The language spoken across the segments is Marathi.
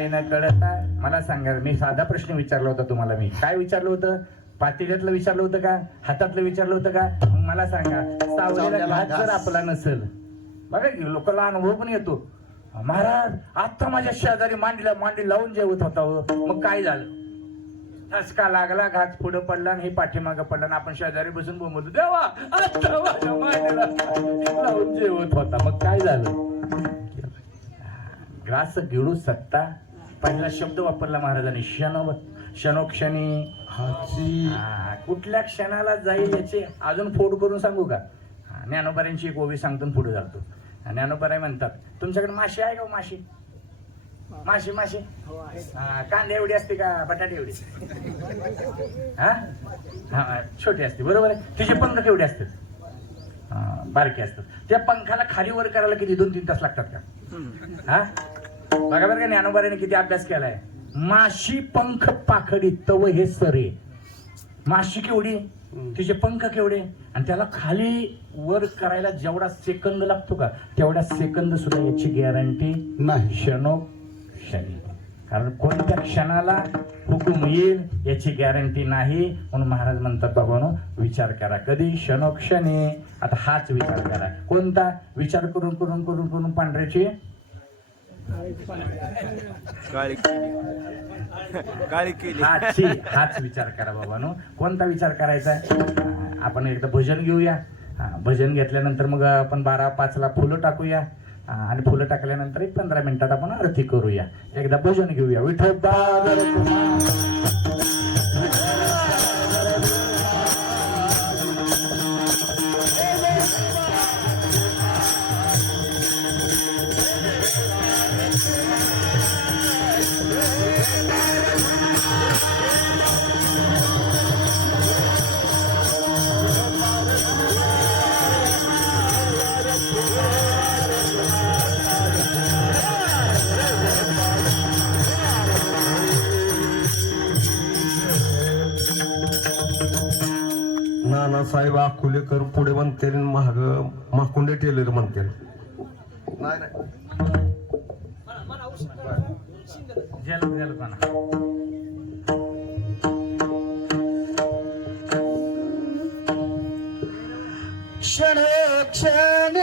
काही न कळता मला सांगा, मी साधा प्रश्न विचारला होता तुम्हाला. मी काय विचारलं होतं? पातेल्यातलं विचारलं होतं का? हातातलं विचारलं होतं का? मग मला सांगा, सावलीला घात जर आपला नसेल, बघा की लोकांना अनुभव पण येतो. महाराज आता माझ्या शेजारी मांडी लावून जेवत होता हो. मग काय झालं? ठसका लागला, घास पुढं पडला आणि हे पाठीमागं पडला आणि आपण शेजारी बसून बोंबलतो, देवा आता माझ्या मांडीला लावून जेवत होता. मग काय झालं? ग्रास गिळू सत्ता. पहिला शब्द वापरला महाराजांनी, क्षणोक्षणी. कुठल्या क्षणाला जाईल याचे अजून फोड करून सांगू का? ज्ञानोबाऱ्यांची एक ओवी सांगतो पुढे जातो. ज्ञानोबाराय म्हणतात, तुमच्याकडे माशी आहे का? माशी माशी माशी कांदे एवढी असते का बटाटे एवढी? हा छोटी असते, बरोबर आहे. तिचे पंख केवढे असतात? बारके असतात. त्या पंखाला खाली वर करायला किती 2-3 तास लागतात का? हा बघा बरं का, ज्ञानोबाऱ्याने किती अभ्यास केलाय. माशी पंख पाखडी तव हे सरे. माशी केवढी, तिचे पंख केवढे, आणि त्याला खाली वर करायला जेवढा सेकंद लागतो का तेवढा सेकंद सुद्धा याची गॅरंटी नाही. क्षणोक्षणी. कारण कोणत्या क्षणाला हुकूम येईल याची गॅरंटी नाही. म्हणून महाराज म्हणतात, बाबांनो विचार करा. कधी? क्षणोक्षणी. आता हाच विचार करा. कोणता? विचार करून करून करून करून पांढऱ्याची हाच विचार करा बाबांनो. कोणता विचार करायचा? आपण एकदा भजन घेऊया. भजन घेतल्यानंतर मग आपण 12:05 फुलं टाकूया आणि फुलं टाकल्यानंतर 15 मिनिटात आपण आरती करूया. एकदा भजन घेऊया. विठ्ठल नानासाहेब अकोलेकर पुढे म्हणतील, महाग माकुंडे टेलर म्हणतील. क्षण क्षण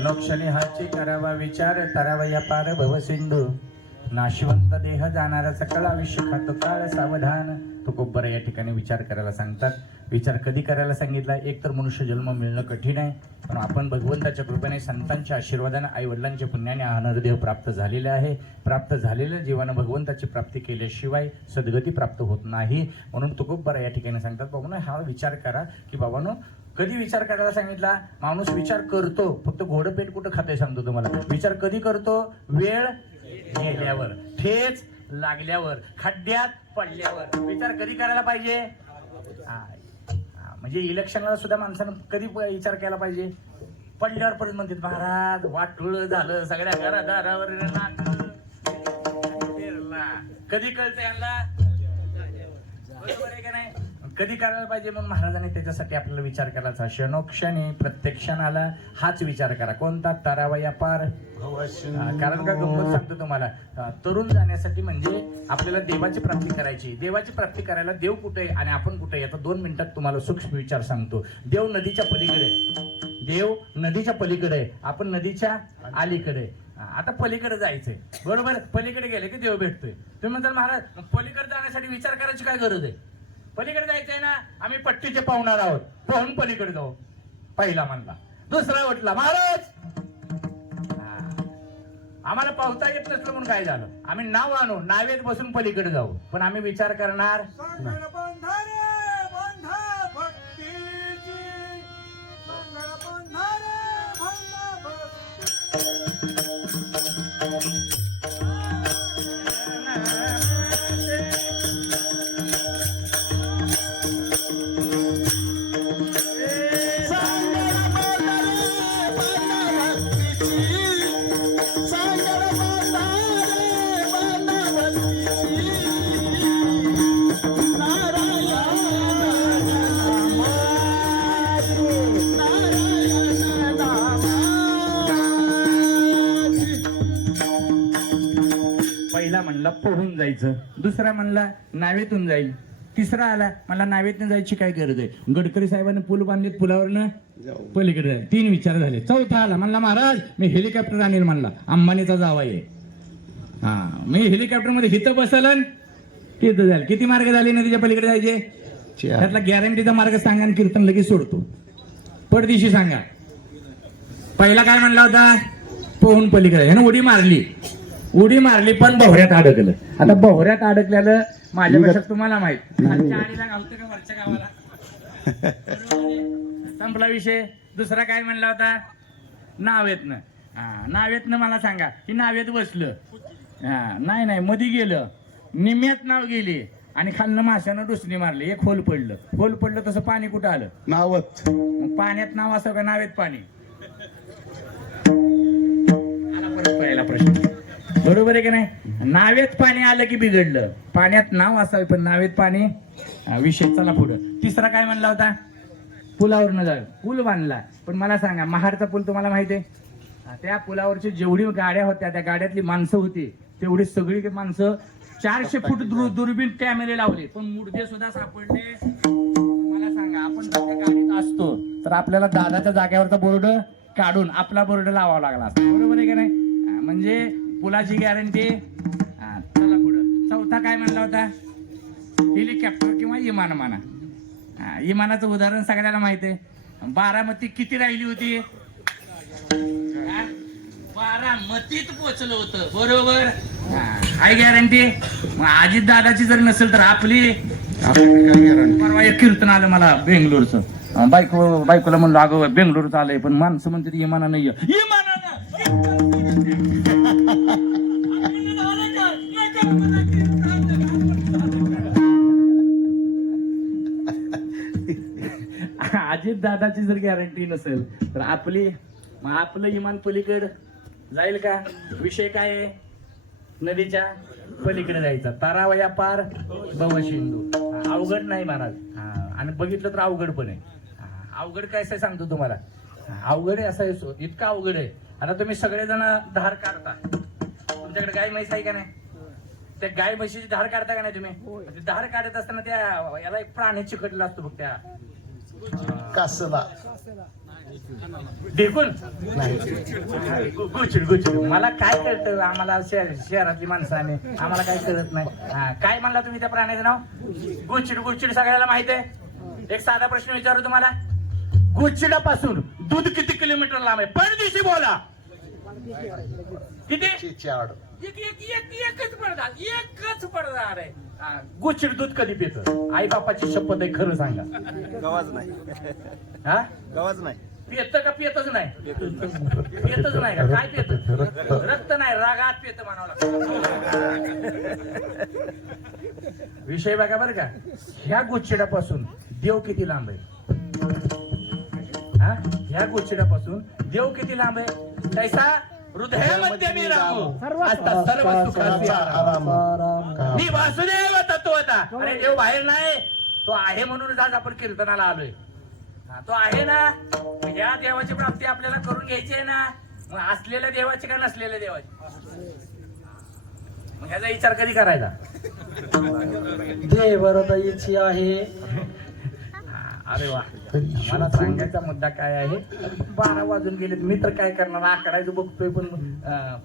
क्षणोक्षणी हाची करावा विचार करावा या पार भवसिंधू नाशिवंत देह जाणारा सकळ आयुष्य खातो काळ सावधान. तुकोबर या ठिकाणी विचार करायला सांगतात. विचार कधी करायला सांगितला? एक तर मनुष्य जन्म मिळणं कठीण आहे, पण आपण भगवंताच्या कृपेने संतांच्या आशीर्वादाने आई वडिलांच्या पुण्याने हा नरदेह प्राप्त झालेला आहे. प्राप्त झालेल्या जीवानं भगवंताची प्राप्ती केल्याशिवाय सद्गती प्राप्त होत नाही. म्हणून तुकोबर या ठिकाणी सांगतात बाबांनो हा विचार करा की बाबांनो कधी विचार करायला सांगितला? माणूस विचार करतो, फक्त घोडं पेट कुठं खाते सांगतो तुम्हाला. विचार कधी करतो? वेळ गेल्यावर, ठेच लागल्यावर, खड्ड्यात पडल्यावर. विचार कधी करायला पाहिजे? म्हणजे इलेक्शनला सुद्धा माणसानं कधी विचार केला पाहिजे? पडल्यावर परत म्हणतात महाराज वाटुळ झालं सगळ्या घरादारावर. कधी कळतं यांना? बरोबर आहे का नाही? कधी करायला पाहिजे? मग महाराजांनी त्याच्यासाठी आपल्याला विचार करायचा. क्षणोक्षणी प्रत्येक क्षणाला हाच विचार करा. कोणता? तरावया पार. कारण का गंमत सांगतो तुम्हाला, तरुण जाण्यासाठी म्हणजे आपल्याला देवाची प्राप्ती करायची. देवाची प्राप्ती करायला देव कुठे आहे आणि आपण कुठे आहे याचा 2 मिनिटात तुम्हाला सूक्ष्म विचार सांगतो. देव नदीच्या पलीकडे, देव नदीच्या पलीकडे, आपण नदीच्या अलीकडे. आता पलीकडे जायचंय, बरोबर? पलीकडे गेले की देव भेटतोय. तुम्ही म्हणताल महाराज पलीकडे जाण्यासाठी विचार करायची काय गरज आहे? पलीकडे जायचंय ना, आम्ही पट्टीचे पाहुणार आहोत, पाहून पलीकडे जाऊ. पहिला म्हणला. दुसरा म्हटला महाराज आम्हाला पाहता येत नसलं म्हणून काय झालं? आम्ही नाव आणू, नावेत बसून पलीकडे जाऊ, पण आम्ही विचार करणार. पहिला म्हणला पोहून जायचं, दुसरा म्हणला नावेतून जाईल, तिसरा आला म्हणला नावेतून जायची काय गरज आहे? गडकरी साहेबांनी पूल बांधलेत, पुलावरनं पलीकडे जाईल. 3 विचार झाले. चौथा आला म्हणला महाराज मी हेलिकॉप्टर आणेल, म्हणला अंबानीचा जावा आहे. मी हेलिकॉप्टर मध्ये हिथं बसलन तिथं जाईल. किती मार्ग झाले नदीच्या पलीकडे जायचे? त्यातला गॅरंटीचा मार्ग सांगा आणि कीर्तन लगेच सोडतो. पडदिशी सांगा. पहिला काय म्हणला होता? पोहून पलीकडे. ह्यानं उडी मारली, उडी मारली पण बोहऱ्यात अडकलं. आता बोहऱ्यात अडकल्यानं माझ्यापेक्षा तुम्हाला माहित खालच्या आडीला गावतं का वरच्या गावाला? संपला विषय. दुसरा काय म्हणला होता? नावेतनं. नावेतनं मला सांगा की नावेत बसलं, नाही मधी गेलं, निम्यात नाव गेली आणि खालनं माशानं डुसणी मारली, एक होल पडलं. होल पडलं तसं पाणी कुठं आलं? नावत. मग पाण्यात नाव असं का नावेत पाणी? आला परत पहिला प्रश्न. बरोबर आहे की नाही? नावेत पाणी आलं की बिघडलं. पाण्यात नाव असावे पण नावेत पाणी. विषय चला पुढं. तिसरा काय म्हणला होता? पुलावर न जाऊ. पूल बांधला, पण मला सांगा महाडचा पूल तुम्हाला माहिती आहे? त्या पुलावरची जेवढी गाड्या होत्या त्या गाड्यातली माणसं होती तेवढी सगळी माणसं 400 फूट दुर्बीण कॅमेरे लावले, पण मुर्दे सुद्धा सापडले. मला सांगा आपण जर त्या गाडीत असतो तर आपल्याला दादाच्या जागेवरचा बोर्ड काढून आपला बोर्ड लावावा लागला असता. बरोबर आहे की नाही? म्हणजे पुलाची गॅरंटी. चला पुढं. चौथा काय म्हणला होता? हेलिकॉप्टर किंवा विमान म्हणा. विमानाचं उदाहरण सगळ्याला माहिती आहे. बारामती किती राहिली होती? 12मतीत पोहोचलं होतं. बरोबर. काय गॅरंटी? अजित दादाची जर नसेल तर आपली परवा एक कीर्तन आलं मला बेंगलोरचं. बायकोला म्हणलं अगं बेंगलोरचं आलंय, पण माणसं म्हणते इमाना नाही. अजित दादाची जर गॅरंटी नसेल तर आपली, मग आपलं इमान पलीकडे जाईल का? विषय काय आहे? नदीच्या पलीकडे जायचा. तारावया पार भवसिंधू. अवघड नाही महाराज. आणि बघितलं तर अवघड पण आहे. अवघड काय सांगतो तुम्हाला. अवघड आहे असं, इतकं अवघड आहे. आता तुम्ही सगळेजण धार काढता. तुमच्याकडे गाय म्हैस आहे का नाही? त्या गाय म्हशीची धार काढता का नाही तुम्ही? धार काढत असताना त्या याला एक प्राणी चिकटला असतो बघ, त्या कासला. ढेकून गुचिड गुचिड मला काय कळतं, आम्हाला शहरातली माणसाने आम्हाला काय कळत नाही. हा, काय म्हणला तुम्ही त्या प्राण्याचं नाव? गुचिड. गुचिड सगळ्याला माहित आहे. एक साधा प्रश्न विचारू तुम्हाला, गुचिडापासून दूध किती किलोमीटर लांब आहे? परदेशी बोला. किती? एकच पडदार आहे. गुचिड दूध कधी पितं? आई बापाची शपथ आहे, खरं सांगा. गवाज नाही. हा, गवाज नाही. पित का पितच नाही? पितच नाही का? काय पित? रक्त नाही, रागात पित म्हणावं लागतं. विषय बघा बरं का, ह्या गुचिडापासून देव किती लांब आहे? हा, ह्या गुचिडापासून देव किती लांब आहे? तैसा हृदयामध्ये मी राहू असता सर्व सुखाची आराम. मी वासुदेव तत्वता. अरे देव बाहेर नाही, तो आहे म्हणूनच आज आपण कीर्तनाला आलोय. तो आहे ना, या देवाची प्राप्ती आपल्याला करून घ्यायची आहे ना. मग असलेल्या देवाची का नसलेल्या देवाची? मग ह्याचा विचार कधी करायचा? देवरदयीची आहे. अरे वा, मला सांगायचा मुद्दा काय आहे, 12 वाजून गेलेत, मी तर काय करणार, आकडायचं बघतोय पण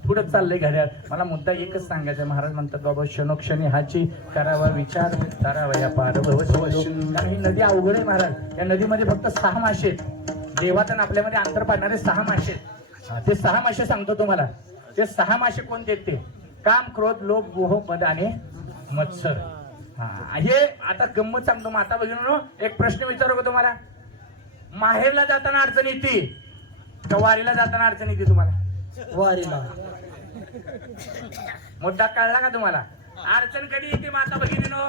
पुढे चाललंय घड्याळ. मला मुद्दा एकच सांगायचा आहे. महाराज म्हणतात बाबा, क्षणोक्षणी हाची करावा विचार, करावा या पार कारण ही नदी अवघड आहे महाराज. या नदीमध्ये फक्त 6 मासे आहेत. देवातून आपल्यामध्ये अंतर पाडणारे 6 मासे आहेत. ते 6 मासे सांगतो तुम्हाला. ते 6 मासे कोणते आहेत ते? काम, क्रोध, लोभ, मोह, मद आणि मत्सर. हे आता गंमत सांगतो. माता भगिनींनो, एक प्रश्न विचारू का तुम्हाला? माहेरला जाताना अडचण येते का वारीला जाताना अडचण येते तुम्हाला? वारीला. मुद्दा कळला का तुम्हाला? अडचण कधी येते माता भगिनींनो?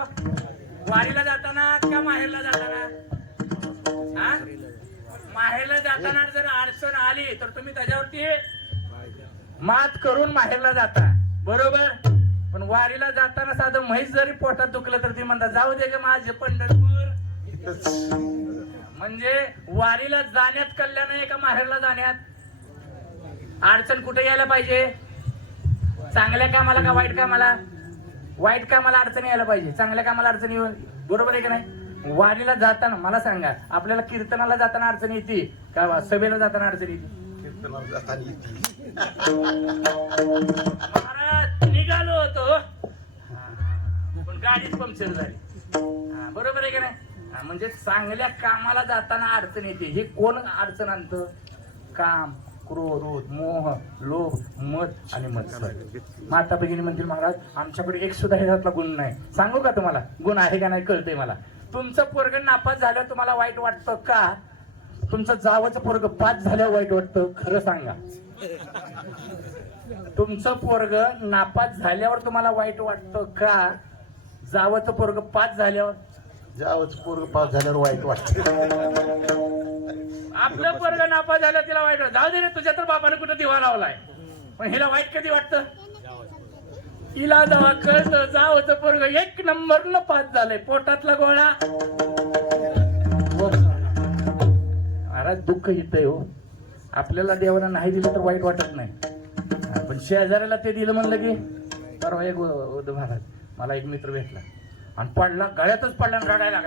वारीला जाताना का माहेरला जाताना? माहेरला जाताना जर अडचण आली तर तुम्ही त्याच्यावरती मात करून माहेरला जाता, बरोबर. पण वारीला जाताना साधं म्हैस जरी पोटात दुखलं तर ती म्हणतात जाऊ दे ग माझे पंढरपूर. म्हणजे वारीला जाण्यात कल्याण आहे का माहेरला जाण्यात? अडचण कुठे यायला पाहिजे? चांगल्या कामाला का वाईट कामाला? वाईट कामाला अडचण यायला पाहिजे, चांगल्या कामाला अडचण येऊ, बरोबर आहे का नाही? वारीला जाताना मला सांगा, आपल्याला कीर्तनाला जाताना अडचण येते का सभेला जाताना अडचण येते? महाराज निघालो होतो पण गाडीच पंक्चर झाली. बरोबर आहे का नाही? म्हणजे चांगल्या कामाला जाताना अडचण येते. हे कोण अडचण आणतं? काम, क्रोध, मोह, लोभ, मद आणि मत्सर. माता भगिनी म्हणतील महाराज आमच्याकडे एक सुद्धा ह्यातला गुण नाही. सांगू का तुम्हाला गुण आहे का नाही? कळतंय मला. तुमचं पोरग नापास झालं तुम्हाला वाईट वाटतं का? तुमचं जावचं पोरग पास झाल्यावर वाईट वाटतं? खरं सांगा. तुमचं पोरग नापास झाल्यावर तुम्हाला वाईट वाटतं का? जावचं पोरग पास झाल्यावर? जावंच पोरग पास झाल्यावर वाईट वाटत. आपलं पोरग नापास झालं तिला वाईट वाटतं. जाऊ दे रे, तुझ्या तर बापाने कुठं दिवा लावलाय. पण हिला वाईट कधी वाटतं? हिला जेव्हा कळतं जावचं पोरग 1 नंबरनं पास झालंय, पोटातला गोळा. महाराज दुःख येतंय हो. आपल्याला देवाला नाही दिलं तर वाईट वाटत नाही, पण शेजाऱ्याला ते दिलं म्हणलं की. परवा एक महाराज मला एक मित्र भेटला आणि पडला, गळ्यातच पडला आणि रडायला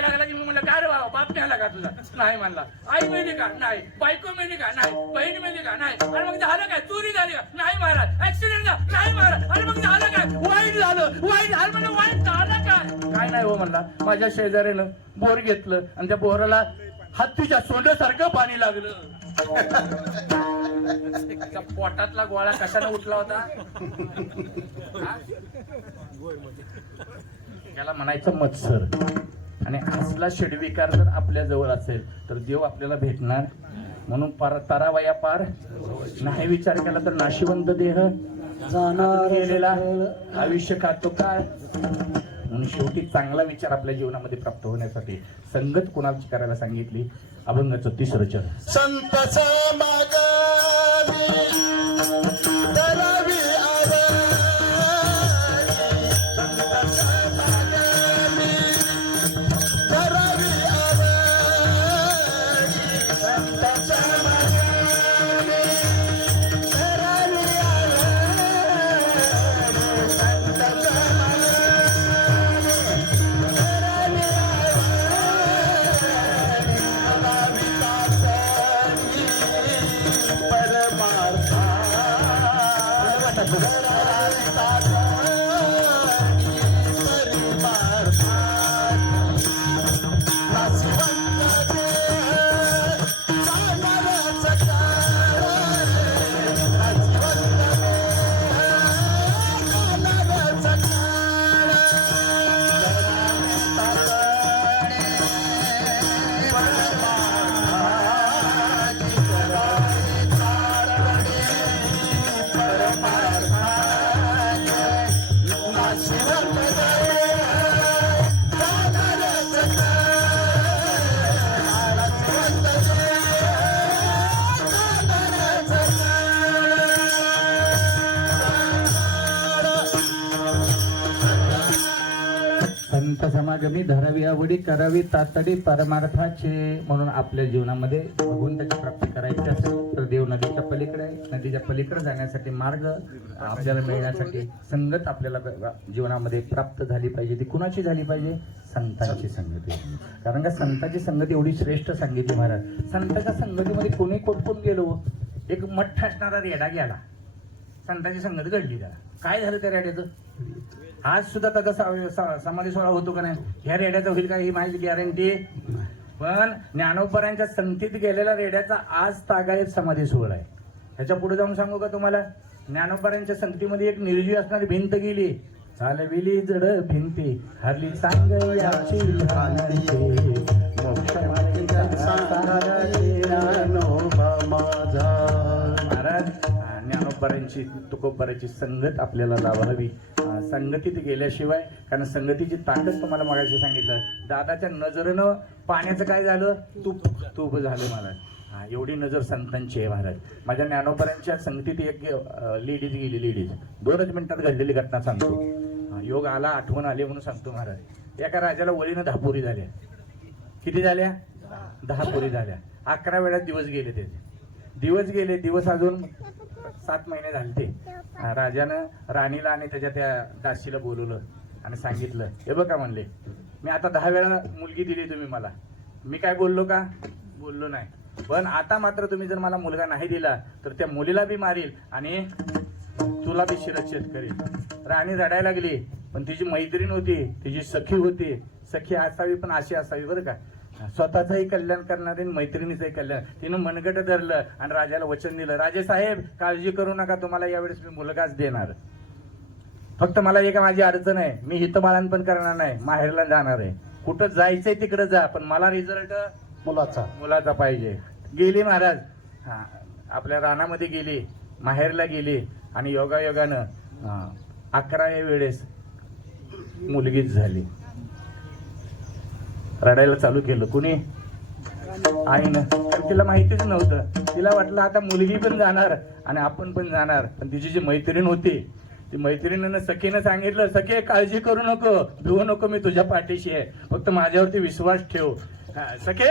लागला की मी म्हणलं काय रे बाबा, बाप न्यायला का तुझा? नाही म्हणला. आई मिळली का? नाही. बायको मिळली का? नाही. बहीण मिळली का? नाही. आणि मग झालं काय? चोरी झाली का? नाही महाराज. ऍक्सिडेंट झाला? नाही महाराज. आणि मग झालं काय? वाईट झालं म्हणजे वाईट झालं काय? काय नाही हो म्हणला. माझ्या शेजाऱ्यानं बोर घेतलं आणि त्या बोराला हत्तीच्या सोंडासारखं पाणी लागलं. पोटातला गोळा कशाने उठला होता? त्याला म्हणायचं मत्सर. आणि असला षडविकार जर आपल्या जवळ असेल तर देव आपल्याला भेटणार. म्हणून तारावया पार नाही विचार केला तर नाशिवंत देह जाणार गेलेला आयुष्य खातो काय. म्हणून शेवटी चांगला विचार आपल्या जीवनामध्ये प्राप्त होण्यासाठी संगत कोणाची करायला सांगितली? अभंगाचं 3रं चरण. संत समागमी करावी आराधी. संत समागमी करावी आराधी. संत समागमी करावी आराधी. संत समागमी करावी आराधी. संत समागमी धरावी आवडी करावी तातडी परमार्थाचे. म्हणून आपल्या जीवनामध्ये भगवंताची प्राप्ती करायची असेल तर देव नदीच्या पलीकडे आहे. नदीच्या पलीकडे जाण्यासाठी मार्ग आपल्याला मिळण्यासाठी संगत आपल्याला जीवनामध्ये प्राप्त झाली पाहिजे. ती कुणाची झाली पाहिजे? संतांची संगती. कारण का संतांची संगती एवढी श्रेष्ठ सांगितली महाराज. संतांच्या संगतीमध्ये कोणी कोण गेलो. एक मठ्ठ असणारा रेडा गेला, संतांची संगत घडली त्याला. काय झालं त्या रेड्याचं? आज सुद्धा त्याचा समाधी सोहळा होतो का नाही? ह्या रेड्याचा होईल का ही माझी गॅरंटी. पण ज्ञानोबरांच्या संगतीत गेलेल्या रेड्याचा आज तागायत समाधी सोहळा आहे. ह्याच्या पुढे जाऊन सांगू का तुम्हाला? ज्ञानोबरांच्या संगतीमध्ये एक निर्जीव असणारी भिंत गेली. चालविली जड भिंती हरली सांगयाची महाराज ज्ञानोबरांची तुकोबरांची संगत आपल्याला लावावी. संगतीत गेल्याशिवाय, कारण संगतीची ताकद तुम्हाला मगाशी सांगितलं. दादाच्या नजरेनं पाण्याचं काय झालं? तूप झालं महाराज. एवढी नजर संतांची आहे महाराज. माझ्या ज्ञानोबरांच्या संगतीत एक लेडीज गेली. लेडीज 2च मिनिटात घडलेली घटना सांगतो. योग आला, आठवण आली म्हणून सांगतो महाराज. एका राजाला वळीनं 10 पोरी झाल्या. किती झाल्या? 10 पोरी झाल्या. 11 वेळा दिवस गेले. ते दिवस अजून 7 महिने झाले. ते राजानं राणीला आणि त्याच्या त्या दासीला बोलवलं आणि सांगितलं, हे बघा म्हणले, मी आता 10 वेळा मुलगी दिली तुम्ही मला. मी काय बोललो का? बोललो नाही. पण आता मात्र तुम्ही जर मला मुलगा नाही दिला तर त्या मुलीला बी मारील आणि तुला बी शिरच्छेद करेल. राणी रडायला लागली. पण तिची मैत्रीण होती, तिची सखी होती. सखी असावी पण अशी असावी बरं का. स्वतःचंही कल्याण करणारे मैत्रिणीचंही कल्याण. तिनं मनगट धरलं आणि राजाला वचन दिलं, राजे साहेब काळजी करू नका, तुम्हाला यावेळेस मी मुलगाच देणार. फक्त मला एक माझी अडचण आहे, मी हितबाळण करणार नाही, माहेरला जाणार आहे. कुठं जायचंय तिकडे जा, पण मला रिझल्ट मुलाचा पाहिजे. गेली महाराज. आपल्या रानामध्ये गेली, माहेरला गेली आणि योगायोगानं 11व्या वेळेस मुलगीच झाली. रडायला चालू केलं. कुणी? आईनं. तर तिला माहितीच नव्हतं. तिला वाटलं आता मुलगी पण जाणार आणि आपण पण जाणार. पण तिची जी मैत्रीण होती, ती मैत्रिणीनं सखीनं सांगितलं, सखे काळजी करू नको, भिवू नको, मी तुझ्या पाठीशी आहे, फक्त माझ्यावरती विश्वास ठेव. सखे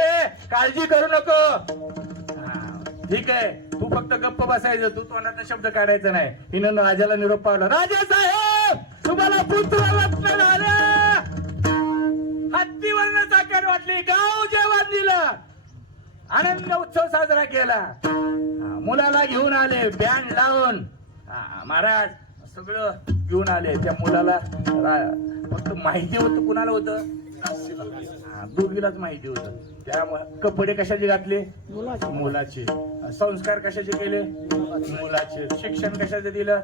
काळजी करू नको. ठीक आहे, तू फक्त गप्प बसायचं, तू तोंडातनं शब्द काढायचा नाही. हिनं राजाला निरोप पावला, राजा साहेब तुम्हाला पुत्र रत्न झालं. हत्तीवरनं चाकण वाटली, गाव जेवण दिलं, आनंद उत्सव साजरा केला. मुलाला घेऊन आले बँड लावून. महाराज सगळं घेऊन आले. त्या मुलाला फक्त माहिती होतं. कुणाला होतं? दोघीलाच माहिती होतं. त्या कपडे कशाचे घातले? मुलाचे. संस्कार कशाचे केले? मुलाचे. शिक्षण कशाचे दिलं?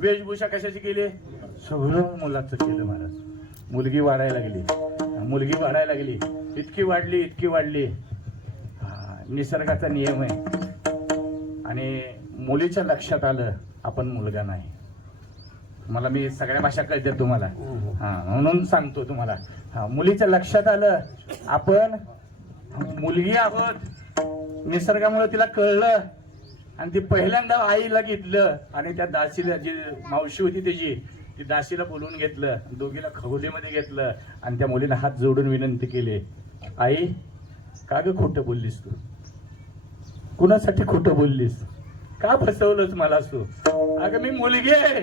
वेशभूषा कशाची केली? सगळं मुलाचं केलं महाराज. मुलगी वाढायला लागली. इतकी वाढली. निसर्गाचा नियम आहे. आणि मुलीच्या लक्षात आलं आपण मुलगा नाही. मला मी सगळ्या भाषा कळतात तुम्हाला, म्हणून सांगतो तुम्हाला. मुलीच्या लक्षात आलं आपण मुलगी आहोत. निसर्गामुळे तिला कळलं आणि ती पहिल्यांदा आईला घेतलं आणि त्या दासीला, जी मावशी होती त्याची, ती दासीला बोलवून घेतलं, दोघीला खगोलीमध्ये घेतलं आणि त्या मुलीला हात जोडून विनंती केली, आई का ग खोटं बोललीस तू? कुणासाठी खोटं बोललीस? का फसवलंच मला तू? अगं मी मुलगी आहे.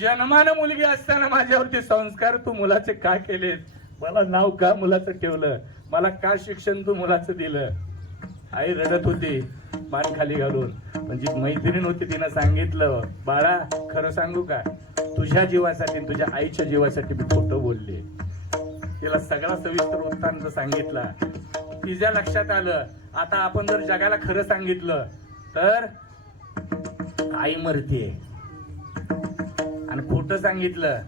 जन्मानं मुलगी असताना माझ्यावरती संस्कार तू मुलाचे का केलेस? मला नाव का मुलाचं ठेवलं? मला का शिक्षण तू मुलाचं दिलं? आई रडत होती मान खाली घालून. म्हणजे मैत्रीण होती, तिनं सांगितलं, बाळा खरं सांगू का, तुझ्या जीवासाठी आणि तुझ्या आईच्या जीवासाठी मी खोटं बोलले. तिला सगळा सविस्तर वृत्तांत सांगितला. तिच्या लक्षात आलं, आता आपण जर जगाला खरं सांगितलं तर आई मरते, आणि खोटं सांगितलं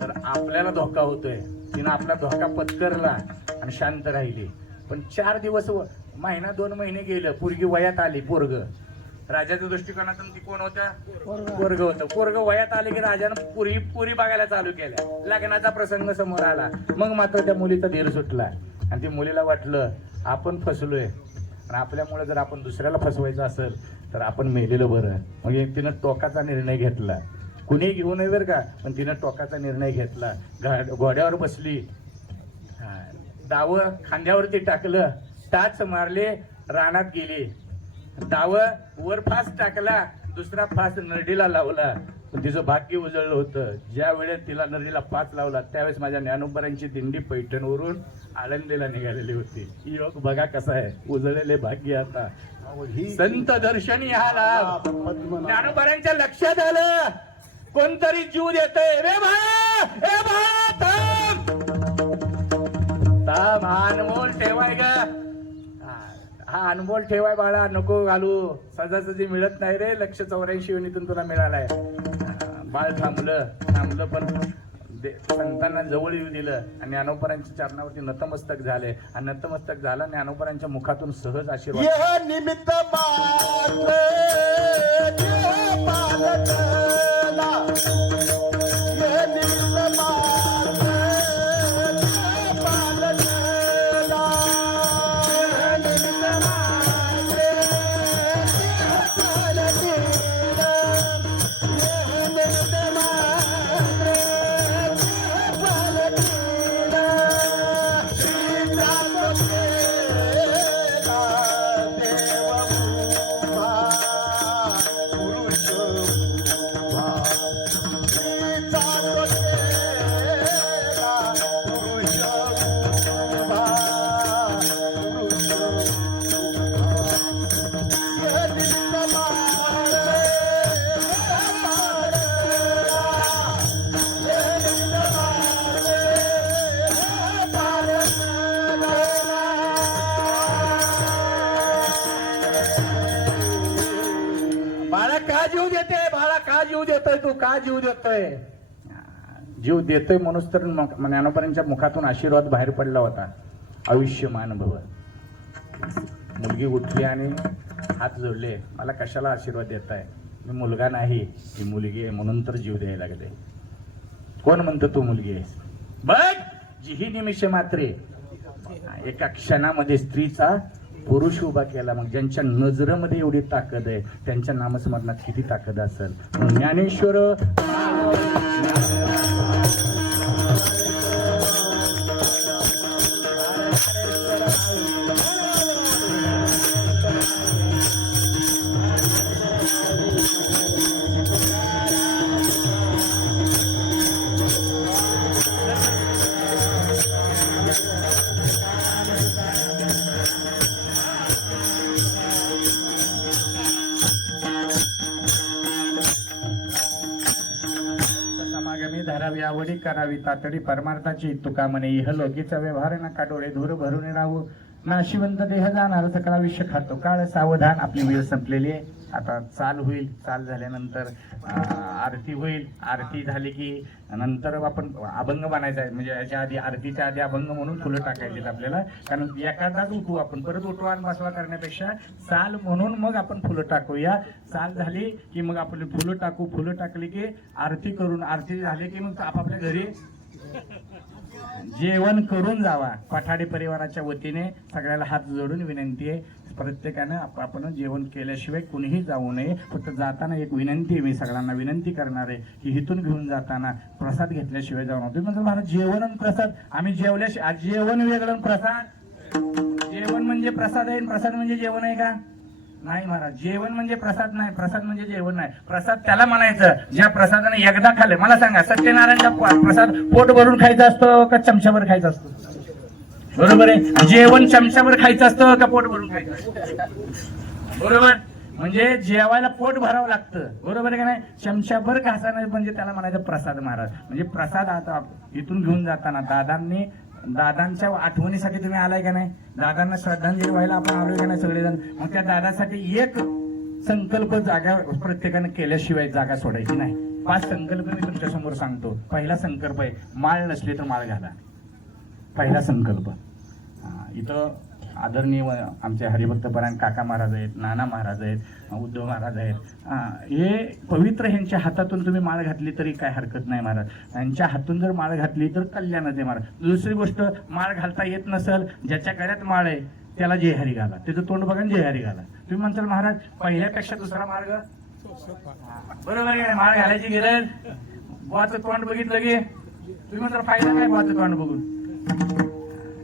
तर आपल्याला धोका होतोय. तिनं आपला धोका पत्करला आणि शांत राहिली. पण 4 दिवस, महिना 2 महिने गेलं, पोरगी वयात आली. पोरग राजाच्या दृष्टिकोनातून ती कोण होता? पोरग होतं. पोरग वयात आले की राजानं पुरी बघायला चालू केल्या. लग्नाचा प्रसंग समोर आला. मग मात्र त्या मुलीचा धीर सुटला आणि ती मुलीला वाटलं आपण फसलोय, आणि आपल्यामुळे जर आपण दुसऱ्याला फसवायचं असेल तर आपण मेलेलं बरं. मग तिनं टोकाचा निर्णय घेतला. कुणी घेऊ नये बरं का, पण तिनं टोकाचा निर्णय घेतला. घोड्यावर बसली, दावं खांद्यावरती टाकलं, टाच मारले, रानात गेली. दावं वर फास टाकला, दुसरा फास नरडीला लावला. पण तिचं भाग्य उजळलं होतं. ज्या वेळेस तिला नरडीला फास लावला त्यावेळेस माझ्या ज्ञानोबारांची दिंडी पैठणवरून आळंदीला निघालेली होती. योग बघा कसा आहे, उजळलेले भाग्य. आता संत दर्शनी हा लाभ ज्ञानोबारांच्या लक्षात आलं, कोणतरी जीव देतय. रे थांब, हा अनमोल ठेवाय ग, हा अनमोल ठेवाय बाळा, नको घालू. सजासजी मिळत नाही रे. 184 योनीतून तुला मिळालाय. बाळ थांबलं पण संतांना जवळ येऊ दिलं आणि ज्ञानोबारांच्या चरणावरती नतमस्तक झाले. आणि नतमस्तक झाला, ज्ञानोबारांच्या मुखातून सहज आशीर्वाद. ये निमित्त मात्र देव पालकला, ये निमित्त मात्र देव पालकला, ये निमित्त मात्र देव पालकला, ये निमित्त मात्र देव पालकला. बाळा का जीव देते, बाळा का जीव देतोय, तू का जीव देतोय? जीव देतोय म्हणून तर ज्ञानोबारांच्या मुखातून आशीर्वाद बाहेर पडला होता, आयुष्यमान भव. मुलगी उठली आणि हात जोडले, मला कशाला आशीर्वाद देताय? मी मुलगा नाही, ही मुलगी आहे म्हणून तर जीव द्यायला लागले. कोण म्हणतं तू मुलगी आहेस? बघ, जी ही निमिष मात्रे एका क्षणामध्ये स्त्रीचा पुरुष उभा केला. मग ज्यांच्या नजरेमध्ये एवढी ताकद आहे त्यांच्या नामस्मरणात किती ताकद असेल. ज्ञानेश्वर धरावी आवडी करावी तातडी परमार्थाची तुका म्हणे. इह लोकीचा व्यवहार नका डोळे धूर भरून राहू. नाशिवंत देह जाणार सकळ आयुष्य खातो काळ. सावधान, आपली वेळ संपलेली आहे. आता चाल होईल. चाल झाल्यानंतर आरती होईल. आरती झाली की नंतर आपण अभंग बनायचा आहे. म्हणजे याच्या आधी, आरतीच्या आधी अभंग म्हणून फुलं टाकायचे आपल्याला. कारण एखादाच उठू आपण, परत उठवा आणि बसवा करण्यापेक्षा चाल म्हणून मग आपण फुलं टाकूया. चाल झाली की मग आपली फुलं टाकू. फुलं टाकली की आरती करून, आरती झाली की मग आपापल्या घरी जेवण करून जावा. पठाडे परिवाराच्या वतीने सगळ्याला हात जोडून विनंती आहे, प्रत्येकानं आपण जेवण केल्याशिवाय कुणीही जाऊ नये. फक्त जाताना एक विनंती आहे, मी सगळ्यांना विनंती करणार आहे की इथून घेऊन जाताना प्रसाद घेतल्याशिवाय जाऊ नये. म्हणजे मला जेवण आणि प्रसाद, आम्ही जेवल्याशिवाय, जेवण वेगळं प्रसाद, जेवण म्हणजे प्रसाद आहे, प्रसाद म्हणजे जेवण आहे का? नाही महाराज, जेवण म्हणजे प्रसाद नाही, प्रसाद म्हणजे जेवण नाही. प्रसाद त्याला म्हणायचं ज्या प्रसादाने एकदा खाल्ले. मला सांगा, सत्यनारायणचा प्रसाद पोट भरून खायचा असतो का चमच्यावर खायचा असतो? बरोबर आहे. जेवण चमच्यावर खायचं असतं का पोट भरून खायचं असतं? बरोबर. म्हणजे जेवायला पोट भरावं लागतं, बरोबर आहे का नाही? चमच्याभर घासा नाही म्हणजे त्याला म्हणायचं प्रसाद महाराज. म्हणजे प्रसाद आता इथून घेऊन जाताना दादांच्या आठवणीसाठी तुम्ही आलाय का नाही? दादांना श्रद्धांजली व्हायला आपण आलोय का नाही सगळेजण? मग त्या दादासाठी एक संकल्प जागा प्रत्येकाने केल्याशिवाय जागा सोडायची नाही. 5 संकल्प मी तुमच्या समोर सांगतो. पहिला संकल्प आहे, माळ नसली तर माळ घाला. पहिला संकल्प. इथं आदरणीय आमचे हरिभक्तपरायण काका महाराज आहेत, नाना महाराज आहेत, उद्धव महाराज आहेत. हे पवित्र ह्यांच्या हातातून तुम्ही माळ घातली तरी काय हरकत नाही महाराज. यांच्या हातून जर माळ घातली तर कल्याणच आहे महाराज. दुसरी गोष्ट, माळ घालता येत नसेल, ज्याच्या गळ्यात माळ आहे त्याला जयहरी घाला. त्याचं तोंड बघा जयहरी घाला. तुम्ही म्हणताल महाराज पहिल्यापेक्षा दुसरा मार्ग, बरोबर आहे? माळ घालायची गरज, बुवाचं तोंड बघितलं की तुम्ही म्हणताल फायदा काय बुवाचं तोंड बघून?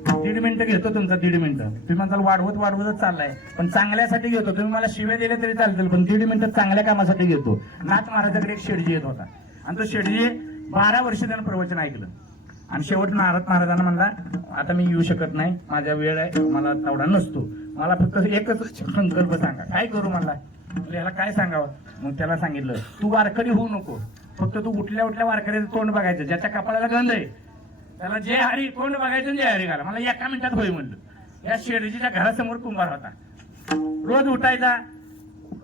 1.5 मिनिटं घेतो तुमचा, 1.5 मिनिटं. तुम्ही म्हणताल वाढवतच चाललाय, पण चांगल्यासाठी घेतो. तुम्ही मला शिव्या दिल्या तरी चालतील, पण 1.5 मिनिटं चांगल्या कामासाठी घेतो. नाथ महाराजाकडे एक शेडजी येत होता आणि तो शेडजी 12 वर्ष त्यानं प्रवचन ऐकलं आणि शेवट नारद महाराजांना म्हणला, आता मी येऊ शकत नाही, माझ्या वेळ आहे, मला तेवढा नसतो, मला फक्त एकच संकल्प सांगा, काय करू म्हणला. याला काय सांगावं? मग त्याला सांगितलं, तू वारकरी होऊ नको, फक्त तू उठल्या वारकऱ्याचं तोंड बघायचं, ज्याच्या कपाळाला गंध आहे त्याला जय हरी तोंड बघायचं, जय हरी घाला. मला 1 मिनिटात होई म्हणलं. या शेडजीच्या घरासमोर कुंभार होता. रोज उठायचा,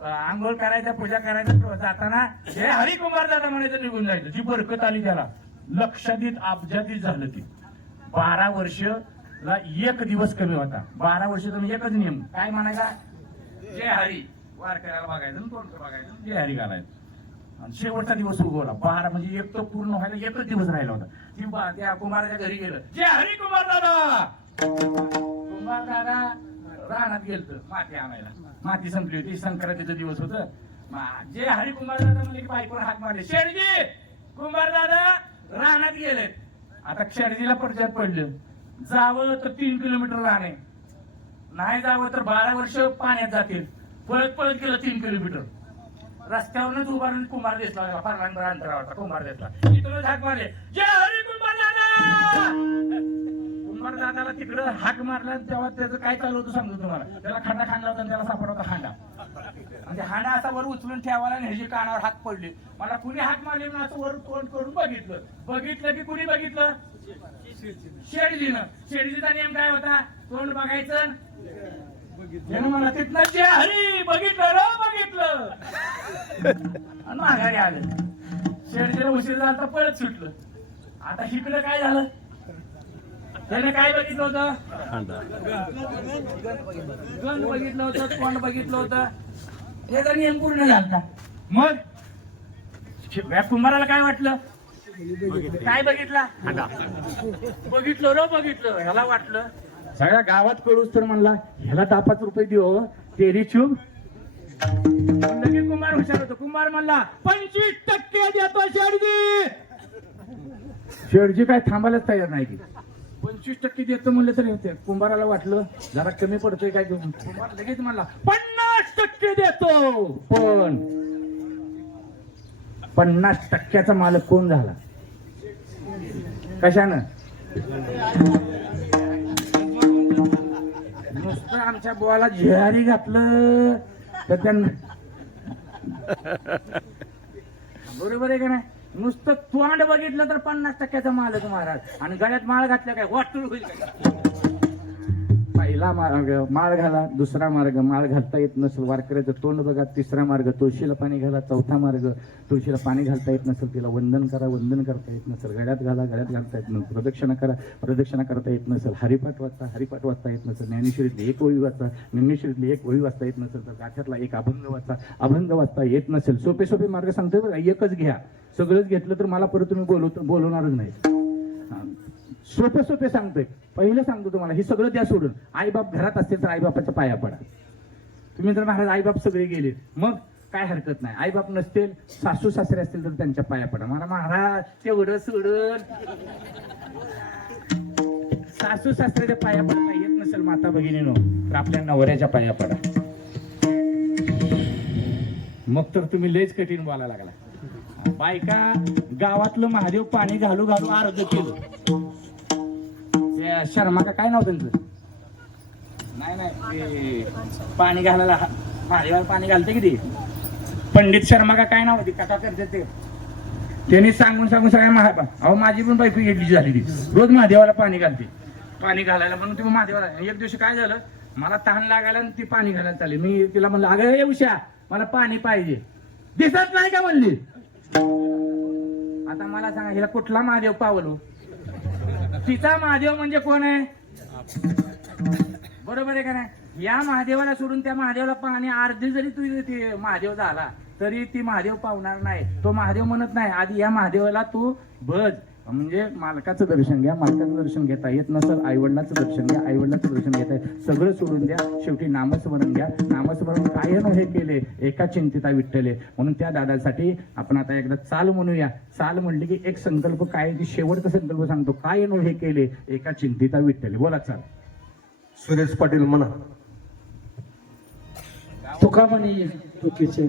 आंघोळ करायचा, पूजा करायचा, जाताना जय हरी कुंभार दादा म्हणायचं, निघून जायचं. जी बरकत आली त्याला, लक्षाधीत अब्जाधीत झालं ती. 12 वर्षला 1 दिवस कमी होता. 12 वर्ष तुम्ही एकच नियम काय म्हणायचा, जय हरी, वारकऱ्याला बघायचं, तोंड बघायचं, जय हरी घालायचं. शेवटचा दिवस उगवला. 12 म्हणजे 1 तो पूर्ण व्हायला 1च दिवस राहिला होता. ती त्या कुंभाराच्या घरी गेलं, जय हरी कुंभार दादा. कुंभार दादा रानात गेलत माती आणायला, माती संपली होती, संक्रांतीचा दिवस होत. जय हरी कुंभार दादा म्हणजे बायकोला हाक मारले, शेडजी कुंभार दादा रानात गेले. आता शेडजीला पडच्यात पडलं, जावं तर 3 किलोमीटर रान आहे, नाही जावं तर 12 वर्ष पाण्यात जातील. पळत गेलं 3 किलोमीटर. रस्त्यावरच उभारून कुंभार दिसला, फारलांबर अंतरावरचा कुंभार दिसला. तिथूनच हाक मारले, जय हरी कुंभार दादा. कुंभार दादाला तिकडं हाक मारला तेव्हा त्याचं काय चालू होतं सांगतो तुम्हाला. त्याला खांडा खांडा होता आणि त्याला सापडा होता हांडा. म्हणजे हांडा असा वर उचलून ठेवायला आणि ह्याची कानावर हाक पडली. मला कुणी हाक मारली म्हणून असं वर तोंड करून बघितलं की कुणी बघितलं, शेडजीनं. शेडजीचा नियम काय होता, तोंड बघायचं. मला तिथनं जय हरी बघितलं आणि माघारी आलं. शेडजीला उशीर झाला तर पळत सुटलं. आता इकडं काय झालं, त्याने काय बघितलं होतं, गंध बघितलं होतं, तोंड बघितलं होतं. त्याचा नियम पूर्ण झाला. मग कुंभाराला काय वाटलं, काय बघितला, बघितलं ह्याला वाटलं, सगळ्या गावात कळूच तर म्हणला ह्याला 10-5 रुपये देऊ, तेरी चूप. लगे कुंभार हुशार होतो. कुंभार म्हणला 25% देतो शेडजी. शेडजी काय थांबायलाच तयार नाही की 25% देतो म्हणलं तरी होते. कुंभाराला वाटलं जरा कमी पडतोय काय, कुंभार लगेच म्हणला 50% देतो. पण 50%चा मालक कोण झाला, कशानं? नुसतं आमच्या बुवाला झेहारी घातलं तर त्यांना, बरोबर आहे का नाही? नुसतं तोंड बघितलं तर 50%चा मालक महाराज, आणि गळ्यात माळ घातल्या काय वाटून होईल काय? पहिला मार्ग माळ घाला, दुसरा मार्ग माळ घालता येत नसेल वारकऱ्याचं तोंड बघा, तिसरा मार्ग तुळशीला पाणी घाला, चौथा मार्ग तुळशीला पाणी घालता येत नसेल तिला वंदन करा, वंदन करता येत नसेल गळ्यात घाला, गळ्यात घालता येत नसेल प्रदक्षिणा करा, प्रदक्षिणा करता येत नसेल हरिपाठ वाचता येत नसेल, ज्ञानेश्वरीतली 1 ओळी वाचता, निम्नेश्वरीतली 1 ओळी वाचता येत नसेल तर गाठ्यातला 1 अभंग वाचता येत नसेल. सोपे मार्ग सांगतोय बरं, एकच घ्या. सगळंच घेतलं तर मला परत तुम्ही बोलवणारच नाही. सोपे सांगतोय. पहिलं सांगतो तुम्हाला, हे सगळं द्या सोडून. आईबाप घरात असतील तर आईबापाच्या पाया पडा. तुम्ही जर महाराज आईबाप सगळे गेले मग काय हरकत नाही. आईबाप नसतील, सासू सासरे असतील तर त्यांच्या पाया पडा. मला महाराज तेवढं सोडून सासू सासऱ्याच्या पाया पडता येत नसेल माता भगिनीनो तर आपल्या नवऱ्याच्या पाया पडा. मग तर तुम्ही लयच कठीण बोलायला लागला. बायका गावातलं महादेव पाणी घालू अर्ध केलं. शर्मा का काय नाव त्यांचं, नाही पाणी घालायला महादेवाला पाणी घालते किती पंडित शर्मा का काय नाव होती कथा करते ते त्यांनी सांगून सगळ्या अहो माझी पण बायको इडली झाली ती रोज महादेवाला पाणी घालते पाणी घालायला म्हणून तुम्ही महादेवाला एक दिवशी काय झालं मला तहान लागायला आणि ती पाणी घालायला चालली मी तिला म्हणलं अगं उषा मला पाणी पाहिजे दिसत नाही का म्हणली आता मला सांगा हिला कुठला महादेव पावलो तिचा महादेव म्हणजे कोण आहे बरोबर आहे का नाही या महादेवाला सोडून त्या महादेवाला पाणी अर्धी जरी तू ते महादेव झाला तरी ती महादेव पावणार नाही तो महादेव म्हणत नाही आधी या महादेवाला तू भज म्हणजे मालकाचं दर्शन घ्या मालकाचं दर्शन घेता येत नसेल आईवडिलाचं दर्शन घ्या आईवडिलाचं दर्शन घेता सगळं सोडून द्या शेवटी नामस्मरण घ्या नामस्मरण काय हे केले एका चिंतिता विठ्ठले म्हणून त्या दादासाठी आपण आता एकदा चाल म्हणूया चाल म्हणली की एक संकल्प काय ती शेवटचा संकल्प सांगतो काय हे केले एका चिंतिता विठ्ठले बोला चाल सुरेश पाटील म्हणा तुका म्हणे चुकीचे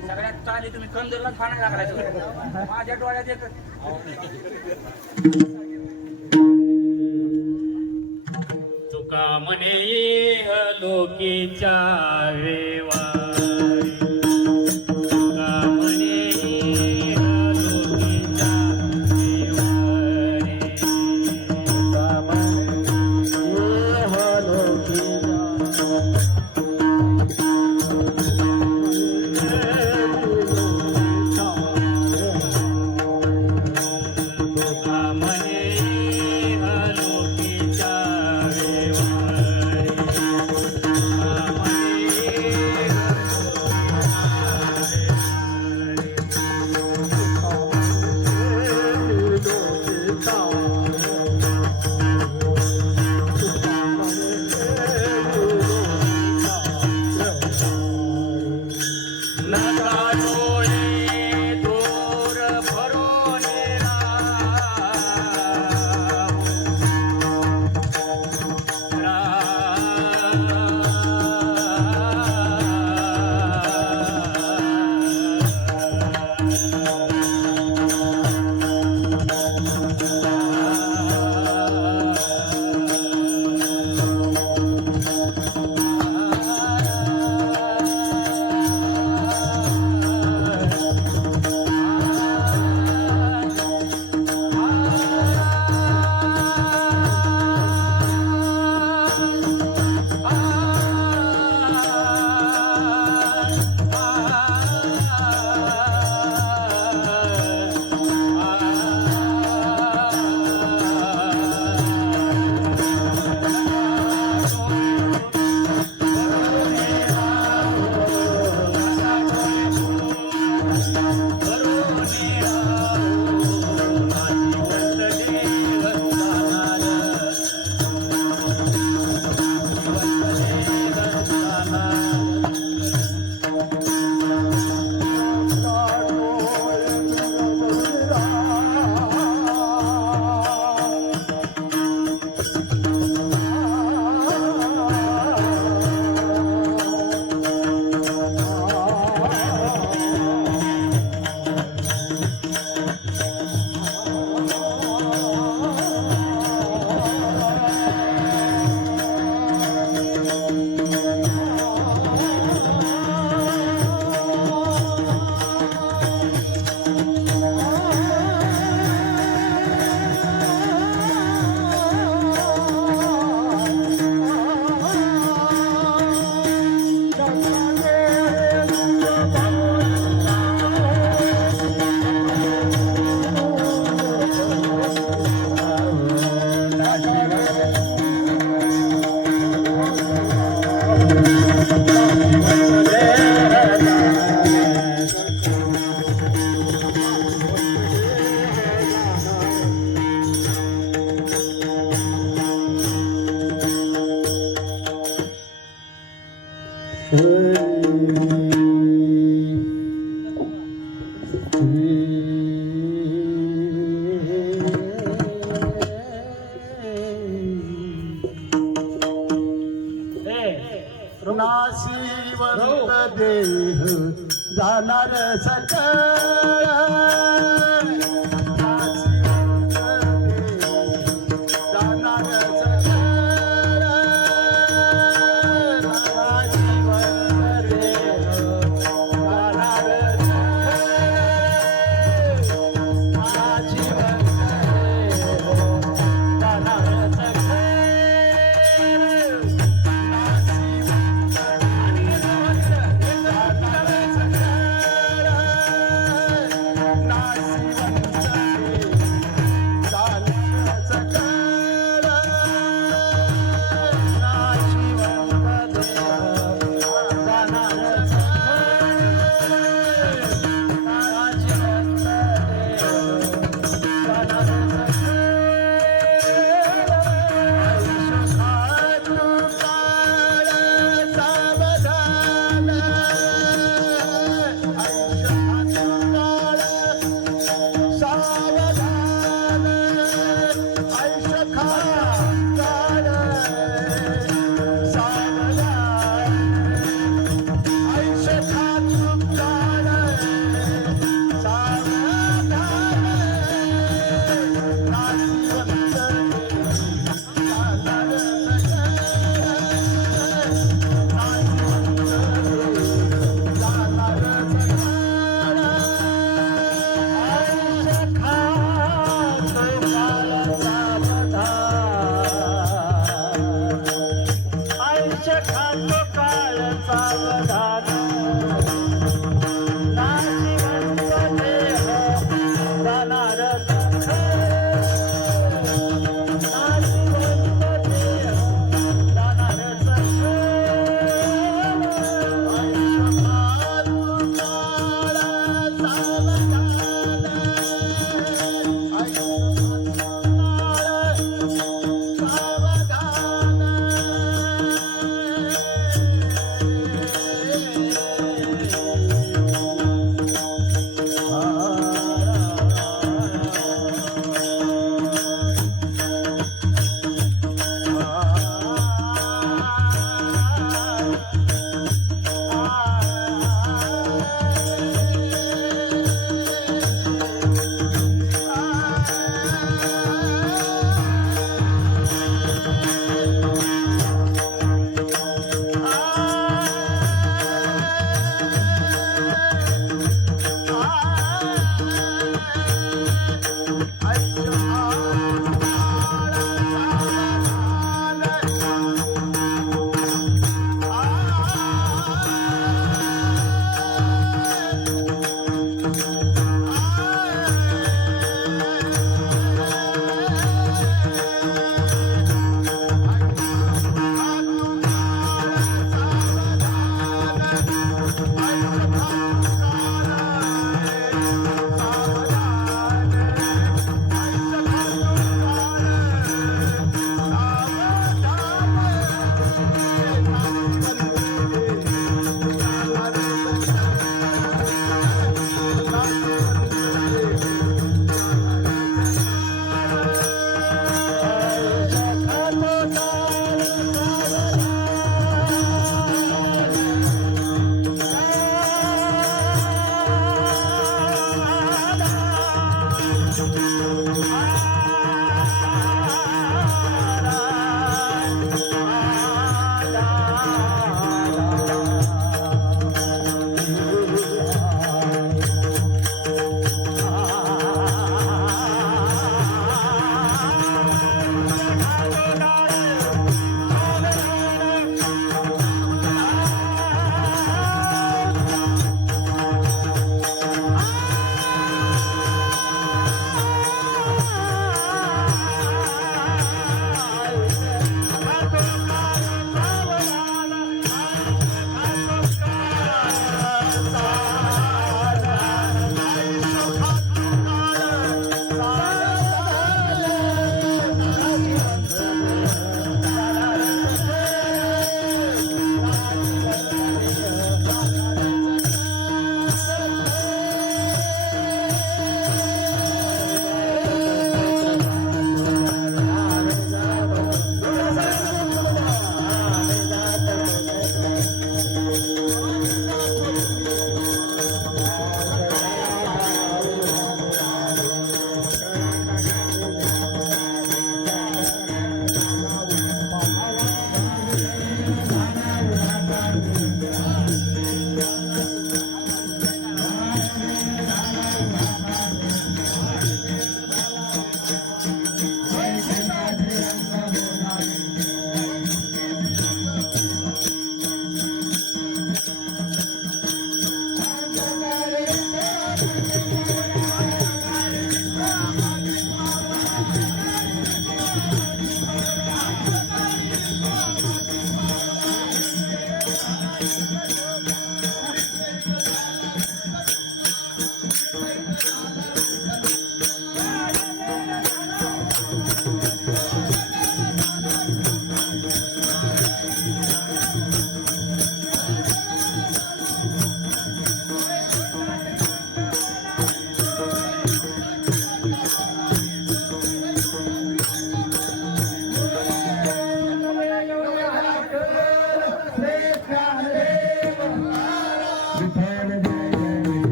सगळ्यात चाली तुम्ही कंदरला खाणं लागलाय माझ्या डोळ्यात एक तुका म्हणे लोकीच्या वेवारी तुका म्हणे लोकीच्या वेवारी तुका नाशिवंत देह जाणार सकळ नाशिवंत देह जाणार सकळ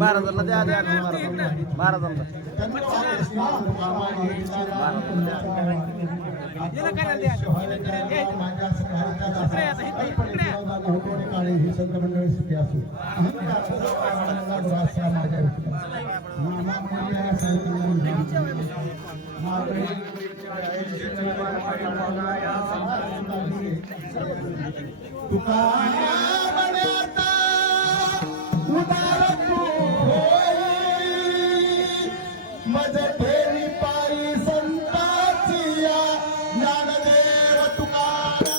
महाराजांना द्या द्या महाराजांना काळे ही संत मंडळी सुखी असो मज ठेवी पायी संताची या ज्ञानदेव तुकाराम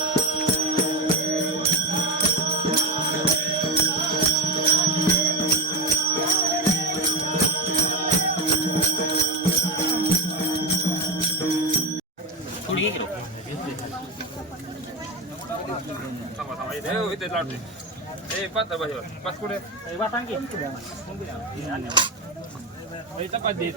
चपाती